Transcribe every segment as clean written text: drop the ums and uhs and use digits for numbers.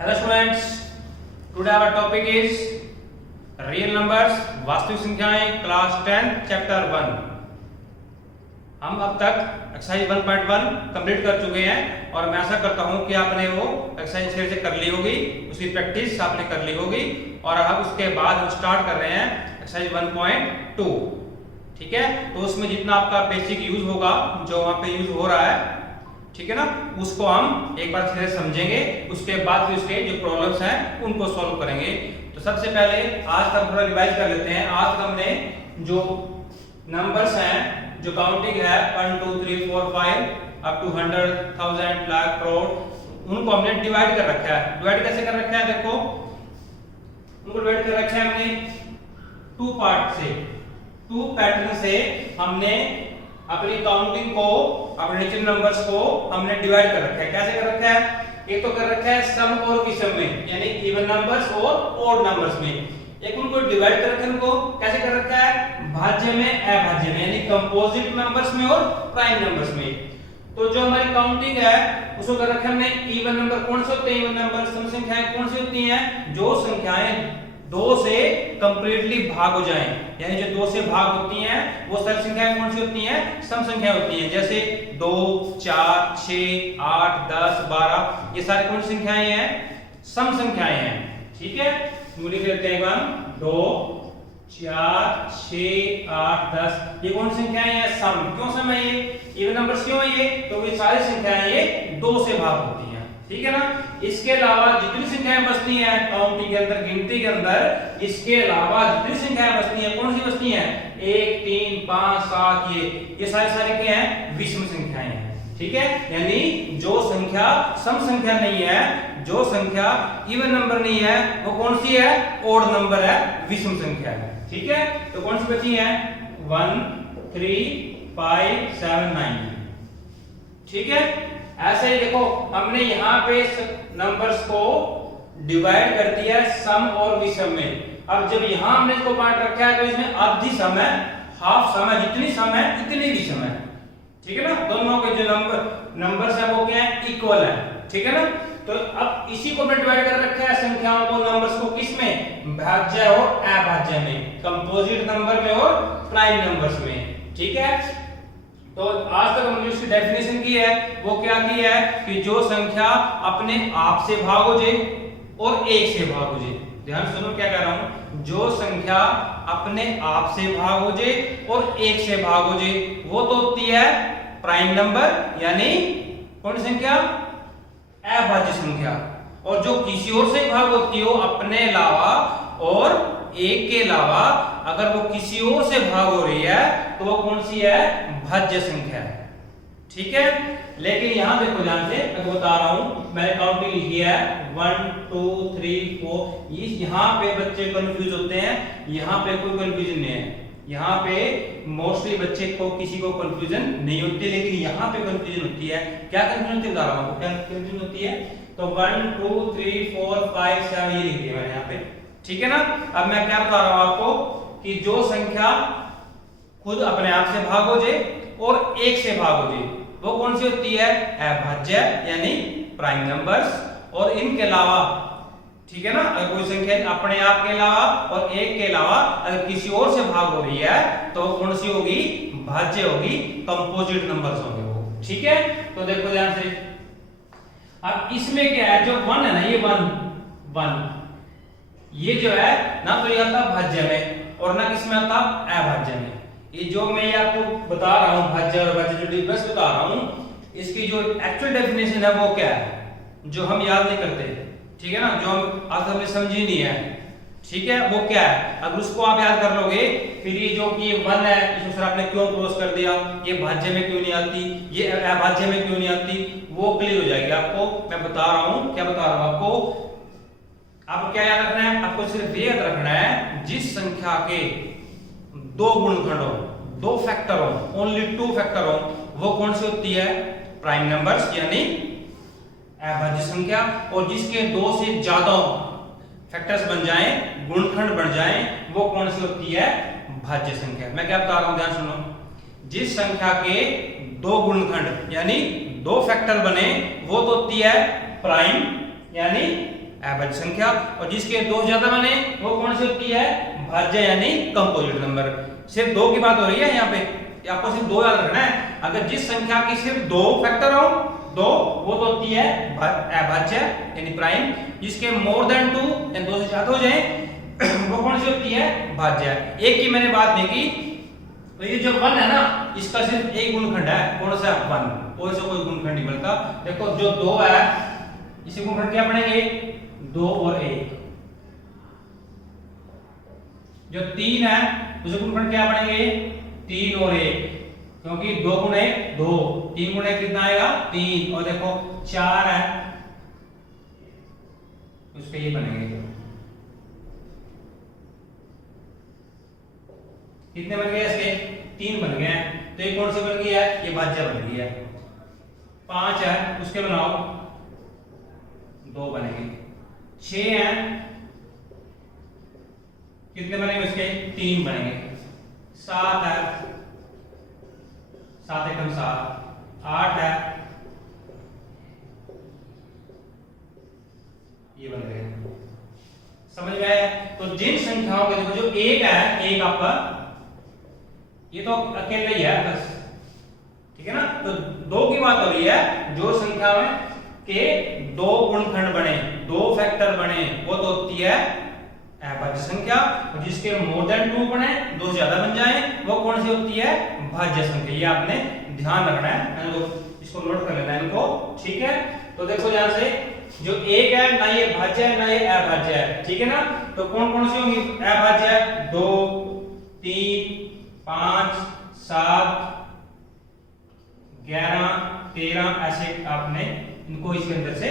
Hello students, today our topic is real numbers, वास्तविक संख्याएं, class 10 chapter 1। हम अब तक एक्सरसाइज 1.1 कंप्लीट कर चुके हैं और मैं आशा करता हूं कि आपने वो एक्सरसाइज अच्छे से कर ली होगी, उसकी प्रैक्टिस आपने कर ली होगी और अब उसके बाद हम स्टार्ट कर रहे हैं एक्सरसाइज 1.2। ठीक है, तो उसमें जितना आपका बेसिक यूज होगा, जो वहां पे यूज हो रहा है, ठीक है ना, उसको हम एक बार फिर समझेंगे। उसके बाद फिर उसके जो प्रॉब्लम्स हैं उनको सॉल्व करेंगे। तो सबसे पहले आज का थोड़ा रिवाइज कर लेते हैं। आज तक हमने जो नंबर्स हैं, जो काउंटिंग है 1 2 3 4 5 अप टू 100,000 लाख करोड़, उनको हमने डिवाइड कर रखा है। डिवाइड कैसे कर रखा है? देखो, उनको डिवाइड कर रखा है हमने टू पार्ट से, टू पैटर्न से हमने अपनी काउंटिंग को, अपने नेचुरल नंबर्स को हमने डिवाइड कर रखा है। कैसे कर रखा है? एक तो कर रखा है सम और विषम में, यानी इवन नंबर्स और ऑड नंबर्स में। एक उनको डिवाइड कर रखा है, उनको कैसे कर रखा है? भाज्य में, अभाज्य में, यानी कंपोजिट नंबर्स में और प्राइम नंबर्स में। तो जो हमारी काउंटिंग है उसको कर रखा है हमने इवन नंबर। कौन से होते हैं इवन नंबर? सम संख्याएं कौन सी होती हैं? जो संख्याएं 2 से कंप्लीटली भाग हो जाएं, यानी जो 2 से भाग होती हैं वो सारी संख्याएं कौन सी होती हैं? सम संख्या होती हैं। जैसे 2 4 6 8 10 12, ये सारी कौन सी संख्याएं हैं? सम संख्याएं हैं। ठीक है, लिख लेते हैं हम 2 4 6 8 10, ये कौन सी संख्याएं हैं? सम। क्यों सम है ये? इवन नंबर्स क्यों है ये? तो ये सारी संख्याएं ये 2 से भाग होती हैं। ठीक है ना। इसके अलावा जितनी संख्याएं बचती हैं काउंटिंग के अंदर, गिनती के अंदर, इसके अलावा जितनी संख्याएं बचती हैं, कौन सी बचती हैं? 1 3 5 7, ये सारे क्या हैं? विषम संख्याएं हैं। ठीक है, यानी जो संख्या सम संख्या नहीं है, जो संख्या इवन नंबर नहीं है, वो कौन सी है? ऑड नंबर है, विषम संख्या है। ठीक है, तो कौन सी बची है? 1 3 5 7 9। ठीक है, ऐसे ही देखो, हमने यहाँ पे नंबर्स को डिवाइड कर दिया है सम और विषम में। अब जब यहाँ हमने इसको बांट रखा है तो इसमें आधी सम है, हाफ सम है, जितनी सम है इतनी विषम है। ठीक है ना, दोनों के जो नंबर्स है वो क्या है? इक्वल है। ठीक है ना। तो अब इसी को हमने डिवाइड कर रखा है संख्याओं को, नंबर्स को, किसमें? भाज्य और अभाज्य में, कंपोजिट नंबर में और प्राइम नंबर्स में। ठीक है, तो आज तक हमने इसकी डेफिनेशन की है, वो क्या की है कि जो संख्या अपने आप से भाग हो जाए और 1 से भाग हो जाए। ध्यान सुनो क्या कह रहा हूं। जो संख्या अपने आप से भाग हो जाए और 1 से भाग हो जाए, वो तो होती है प्राइम नंबर, यानी कौन सी संख्या? अभाज्य संख्या। और जो किसी और से भाग होती हो अपने अलावा और 1 के अलावा, अगर वो किसी और से भाग हो रही है तो वो कौन सी है? भाज्य संख्या है। ठीक है, लेकिन यहां देखो ध्यान से, मैं बता रहा हूं, मैंने काउंटिंग लिखी है 1 2 3 4। यहां पे बच्चे कंफ्यूज होते हैं, यहां पे कोई कंफ्यूजन नहीं है। यहां पे मोस्टली बच्चे को किसी को कंफ्यूजन नहीं होती, लेकिन यहां पे कंफ्यूजन होती है। क्या कंफ्यूजन होती है बता रहा हूं, क्या कंफ्यूजन होती है? तो 1 2 3 4 5 7 ये लिख दिया मैंने यहां पे। ठीक है ना। अब मैं क्या बता रहा हूं आपको कि जो संख्या खुद अपने आप से भाग हो जाए और 1 से भाग हो जाए, वो कौन सी होती है? अभाज्य, यानी प्राइम नंबर्स। और इनके अलावा, ठीक है ना, अगर कोई संख्या अपने आप के अलावा और 1 के अलावा अगर किसी और से भाग हो रही है तो कौन सी होगी? भाज्य होगी, कंपोजिट नंबर्स होंगे वो। ठीक है, तो देखो ध्यान से। अब इसमें क्या है? जो 1 है ना, ये 1 ये जो है ना, तो ये आता भाज्य में और ना किसमें आता? अभाज्य में। ये जो मैं आपको बता रहा हूं, भाज्य और अभाज्य जो डिफरेंस बता रहा हूं, इसकी जो एक्चुअल डेफिनेशन है वो क्या है, जो हम याद नहीं करते। ठीक है ना, जो हम आज हमने समझी नहीं है। ठीक है, वो क्या है? अगर उसको आप याद कर लोगे, फिर ये जो कि 1 है, इसको सर आपने क्यों क्रॉस कर दिया, ये भाज्य में क्यों नहीं आती, ये अभाज्य में क्यों नहीं आती, वो क्लियर हो जाएगी आपको। मैं बता रहा हूं, क्या बता रहा हूं आपको क्या याद रखना है? आपको सिर्फ ये याद रखना है, जिस संख्या के 2 गुणनखंड हो, 2 फैक्टर हो, ओनली 2 फैक्टर हो, वो कौन सी होती है? प्राइम नंबर्स, यानी अभाज्य संख्या। और जिसके 2 से ज्यादा फैक्टर्स बन जाएं, गुणनखंड बन जाएं, वो कौन सी होती है? भाज्य संख्या। मैं क्या बता रहा हूं, ध्यान सुनो। जिस संख्या के 2 गुणनखंड यानी 2 फैक्टर बने, वो तो होती है प्राइम, यानी अभाज्य संख्या, और जिसके दो ज्यादा बने वो कौन सी होती है, भाज्य यानी कंपोजिट नंबर। सिर्फ दो की बात हो रही है यहाँ पे, आपको सिर्फ दो याद रखना है। अगर जिस संख्या की सिर्फ दो फैक्टर हो, दो, वो तो होती है अभाज्य यानी प्राइम। जिसके मोर देन 2 यानी दो से ज्यादा हो जाए वो कौन सी होती है, भाज्य। एक की मैंने बात नहीं की, तो ये जो 1 है ना, इसका सिर्फ एक गुणनखंड है, कौन सा, 1, और से कोई गुणनखंड नहीं बनता। देखो जो 2 है इसी गुणनखंड क्या बनेंगे, 2 और 1। जो 3 है उसे गुणनखंड क्या बनेंगे, 3 और 1, क्योंकि 2 गुणे 2, 3 गुणे कितना आएगा, 3, और देखो 4 है उसके ये बनेंगे, कितने बन गए इसके, 3 बन गए हैं। तो ये कौन सी बन गई है, ये भाज्य बन गई है। 5 है उसके बनाओ, 2 बनेंगे। 6 है कितने बनेंगे उसके, 3 बनेंगे। 7 है, 7 एकम 7। 8 है, ये बन गए, समझ में आया। तो जिन संख्याओं के देखो जो 1 है, 1 आपका ये तो अकेले ही है बस, ठीक है ना। तो 2 की बात हो रही है, जो संख्या में के 2 गुणनखंड बने, 2 फैक्टर बने, वो तो होती है अभाज्य संख्या। और जिसके मोर देन 2 बने, 2 से ज्यादा बन जाए, वो कौन सी होती है, भाज्य संख्या। ये आपने ध्यान रखना है, इसको नोट कर लेना है इनको, ठीक है। तो देखो यहां से जो 1 है, ना ये भाज्य है ना ये अभाज्य है, ठीक है ना। तो कौन कौन सी होंगी, अभाज्य है 2, 3, 5, 7, 11, 13, ऐसे आपने इनको इसके अंदर से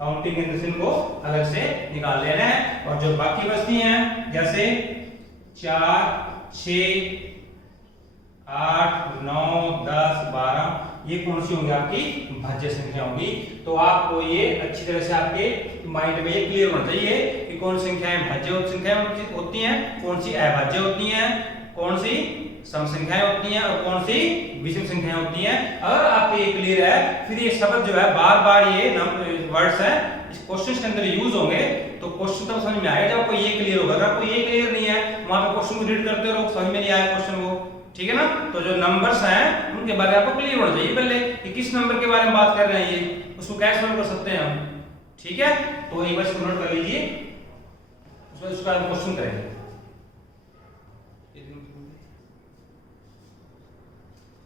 काउंटिंग के अंदर से इनको अलग से निकाल लेना है। और जो बाकी बचती हैं जैसे 4, 6, 8, 9, 10, 12, ये कौन सी होंगी, आपकी भाज्य संख्या होंगी। तो आपको ये अच्छी तरह से आपके माइंड में ये क्लियर होना चाहिए कि कौन सी संख्याएं भाज्य संख्याएं होती हैं, कौन सी अभाज्य होती हैं, कौन सी सम संख्याएं होती हैं और कौन सी विषम संख्याएं होती हैं। अगर आपको ये क्लियर है, फिर ये शब्द जो है बार बार ये वर्ड्स है इस क्वेश्चन के अंदर यूज होंगे, तो क्वेश्चन तब समझ में आएगा जब आपको ये क्लियर होगा। अगर आपको ये क्लियर नहीं है, वहां पे क्वेश्चन को रीड करते रहो, समझ में नहीं आया क्वेश्चन को, ठीक है ना। तो जो नंबर्स हैं उनके बारे में आपको क्लियर होना चाहिए पहले कि किस नंबर के बारे में बात कर रहे हैं, ये उसको कैसे सॉल्व कर सकते हैं हम, ठीक है। तो एक बार इसको नोट कर लीजिए, उसका क्वेश्चन करेंगे।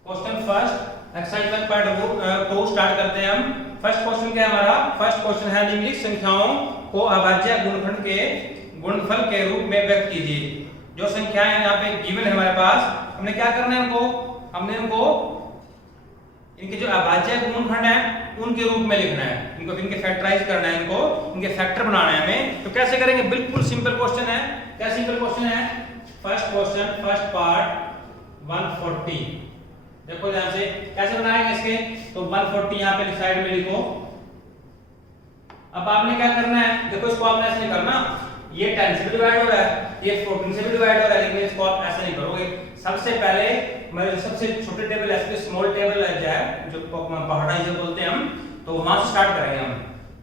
क्वेश्चन फर्स्ट एक्सरसाइज 1.2 स्टार्ट करते हैं हम। फर्स्ट क्वेश्चन क्या है हमारा, फर्स्ट क्वेश्चन है निम्नलिखित संख्याओं को अभाज्य गुणनखंड के गुणनफल के रूप में व्यक्त कीजिए। जो संख्याएं यहाँ पे गिवन है हमारे पास, हमने क्या करना है इनको, हमने इनको इनके जो अभाज्य गुणनखंड है उनके रूप में लिखना है, इनको इनके फैक्टराइज करना है, इनको इनके फैक्टर बनाना है हमें। तो कैसे करेंगे, बिल्कुल सिंपल क्वेश्चन है। क्या सिंपल क्वेश्चन है, फर्स्ट क्वेश्चन फर्स्ट पार्ट 140। देखो ध्यान से कैसे बनाएंगे इसके, तो 140 यहाँ पे साइड में लिखो। अब आपने क्या करना है, देखो इसको आपने ऐसे नहीं करना, ये 10 से भी डिवाइड हो रहा है, ये 14 से भी डिवाइड हो रहा है, लेकिन इसको आप ऐसे नहीं करोगे। सबसे पहले मेरे सबसे छोटे टेबल है, स्मॉल टेबल है जो पहाड़ा इसे बोलते हैं हम, तो वहां से स्टार्ट करेंगे हम।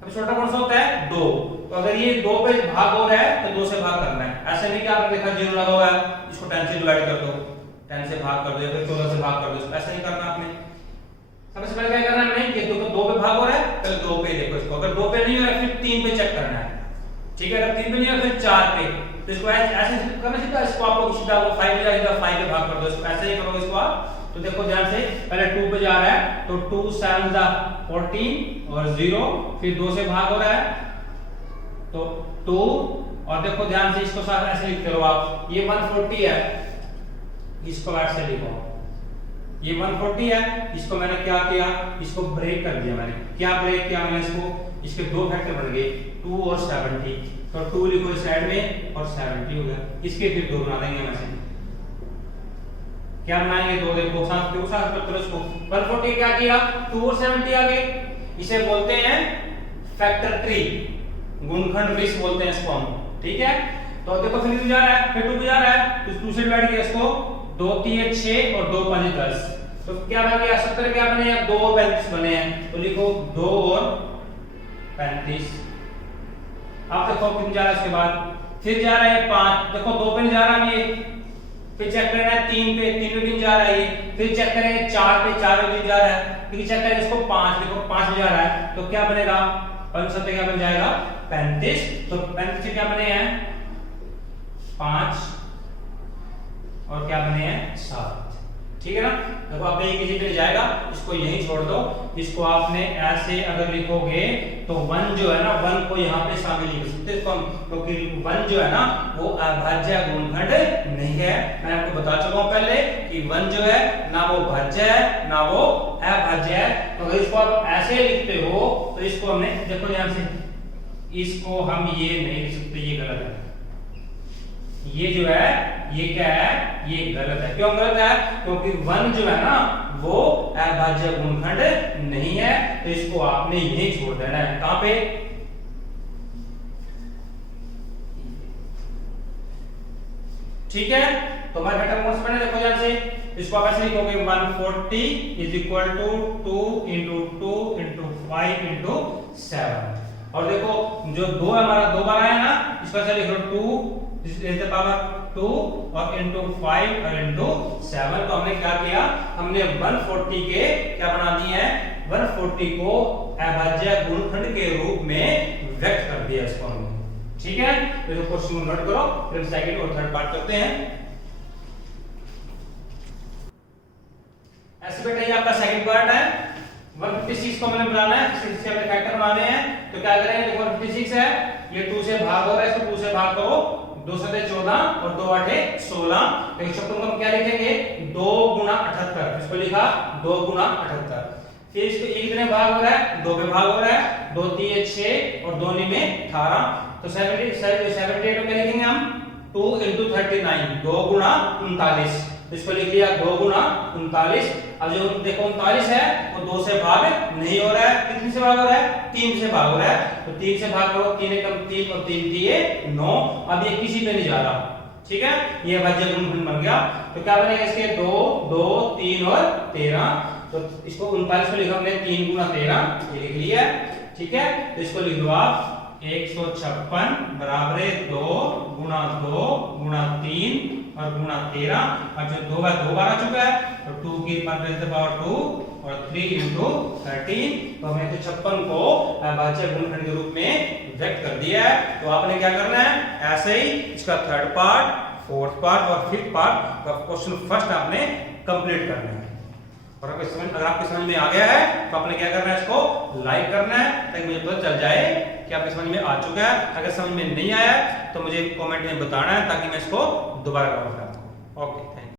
सबसे छोटा कौन सा होता है, 2। तो अगर ये 2 पे भाग हो रहा है तो 2 से भाग करना है। ऐसे नहीं कि आपने देखा 0 लगा हुआ है, इसको 10 से डिवाइड कर दो, 10 से भाग कर दो, या फिर 14 से भाग कर दो, ऐसा नहीं करना आपने। सबसे पहले क्या करना है, नहीं ये 2 पे भाग हो रहा है, पहले 2 पे देखो इसको, अगर 2 पे नहीं हो रहा है फिर 3 पे चेक करना है, ठीक है। अगर 3 पे नहीं हो फिर 4 पे, तो इसको ऐसे करना सीधा, इसको आप लोग सीधा 5 पे जाएगा, 5 पे भाग कर दो, इसको ऐसे ही करोगे इसको आप। तो देखो ध्यान से, पहले 2 पे जा रहा है, तो 2 7 14 और 0, फिर 2 से भाग हो रहा है तो 2, और देखो ध्यान से इसको साथ ऐसे लिखते रहो आप। ये 140 है, इसको ऐसे लिखो, ये 140 है, इसको मैंने क्या किया, इसको ब्रेक कर दिया मैंने। क्या ब्रेक किया मैंने इसको, इसके 2 फैक्टर बन गए, 2 और 70, तो 2 लिखो इस साइड में और 70 हो गया। इसके फिर 2 बना देंगे हम ऐसे, क्या बनाएंगे 2, देखो साथ करते इसको। 140 क्या किया, 2 और 70 आ गए, इसे बोलते हैं फैक्टर ट्री, गुणनखंड वृक्ष बोलते हैं इसको हम, ठीक है। तो देखो फिर 2 जा रहा है, फिर 2 जा रहा है, तो 2 से डिवाइड किया इसको, 2 3 6 और 2 5 10, तो क्या बन गया 70, क्या बने हैं 2 और 35 बने हैं, तो लिखो 2 और 35, आप देखो कितने जा रहा है उसके बाद, फिर जा रहा है 5, देखो 2 पे नहीं जा रहा ये, फिर चेक करना है 3 पे, 3 पे भी जा रहा है ये, फिर चेक करेंगे 4 पे, 4 पे भी जा रहा है, फिर चेक करेंगे इसको 5, देखो 5 पे जा रहा है, तो क्या बनेगा 5 सत्ते क्या बन जाएगा 35, तो 35 से क्या बने हैं 5 और क्या बने हैं 7, ठीक है ना। देखो आपने ये किसी पे जाएगा, इसको यहीं छोड़ दो, इसको आपने ऐसे अगर लिखोगे तो 1 जो है ना 1 को यहाँ पे शामिल लिख सकते हैं, क्योंकि 1 जो है ना वो अभाज्य गुणनखंड नहीं है। मैं आपको बता चुका हूँ पहले कि 1 जो है ना वो भाज्य है ना वो अभाज्य है, तो अगर इसको आप ऐसे लिखते हो तो इसको हमने देखो ध्यान से, इसको हम ये नहीं लिख सकते, ये गलत है, ये जो है ये क्या है ये गलत है। क्यों गलत है? क्योंकि 1 जो है ना वो अभाज्य गुणनखंड नहीं है, तो इसको आपने यहीं छोड़ देना है। कहां पे? ठीक है, तो हमारे घटक कौन से बने देखो ध्यान से, इसको आप ऐसे लिखोगे 140 is equal to 2 into 2 into 5 into 7, और देखो जो 2 हमारा 2 बार आया ना, इसको ऐसे लिख लो 2 पावर 2 और इंटू 5 और इंटू 7, तो हमने क्या किया, हमने 140 के क्या बना दिए हैं, 140 को अभाज्य गुणनखंड के रूप में व्यक्त कर दिया इसको हमने, ठीक है। तो ये क्वेश्चन को नोट करो, फिर सेकंड और थर्ड पार्ट करते हैं। ऐसे बेटा ये आपका सेकंड पार्ट है, 156 को हमें बनाना है, 6 से हमें फैक्टर बनाने हैं, तो क्या करेंगे, देखो 156 है, ये 2 से भाग हो रहा है, इसको 2 से भाग करो, 2 7 14 और 2 8 16, तो इस शब्द को हम क्या लिखेंगे 2 गुना 78, इसको लिखा 2 गुना 78, फिर इसको ये कितने भाग हो रहा है, 2 पे भाग हो रहा है, 2 3 6 और 2 9 18, तो 78 को क्या लिखेंगे हम 2 into 39, 2 गुना 39, इसको लिख लिया 2 गुना 39। अब जो देखो 39 है वो 2 से भाग नहीं हो रहा है, कितने से भाग हो रहा है 3 से भाग हो रहा है, तो 3 से भाग करो, 3 एकम 3 और 3 दिए 9, अब ये किसी पे नहीं जा रहा, ठीक है, ये अभाज्य गुणनखंड बन गया। तो क्या बनेगा इसके 2 2 3 और 13, तो इसको 39 को लिखा हमने 3 गुना 13 ये लिख लिया, ठीक है। तो इसको लिख दो आप 156 बराबर 2 गुना 2 गुना 3 और गुना 13, और जो 2 बार 2 बार आ चुका है, तो 2 की पावर 2 और 3 into 13, तो हमने 156 को अभाज्य गुणनखंड के रूप में व्यक्त कर दिया है। तो आपने क्या करना है, ऐसे ही इसका थर्ड पार्ट, फोर्थ पार्ट और फिफ्थ पार्ट का क्वेश्चन फर्स्ट आपने कंप्लीट करना है। और अगर आपके समझ में आ गया है तो आपने क्या करना है, इसको लाइक करना है ताकि मुझे पता चल जाए कि आपके समझ में आ चुका है। अगर समझ में नहीं आया तो मुझे कमेंट में बताना है ताकि मैं इसको दोबारा करूँ। ओके।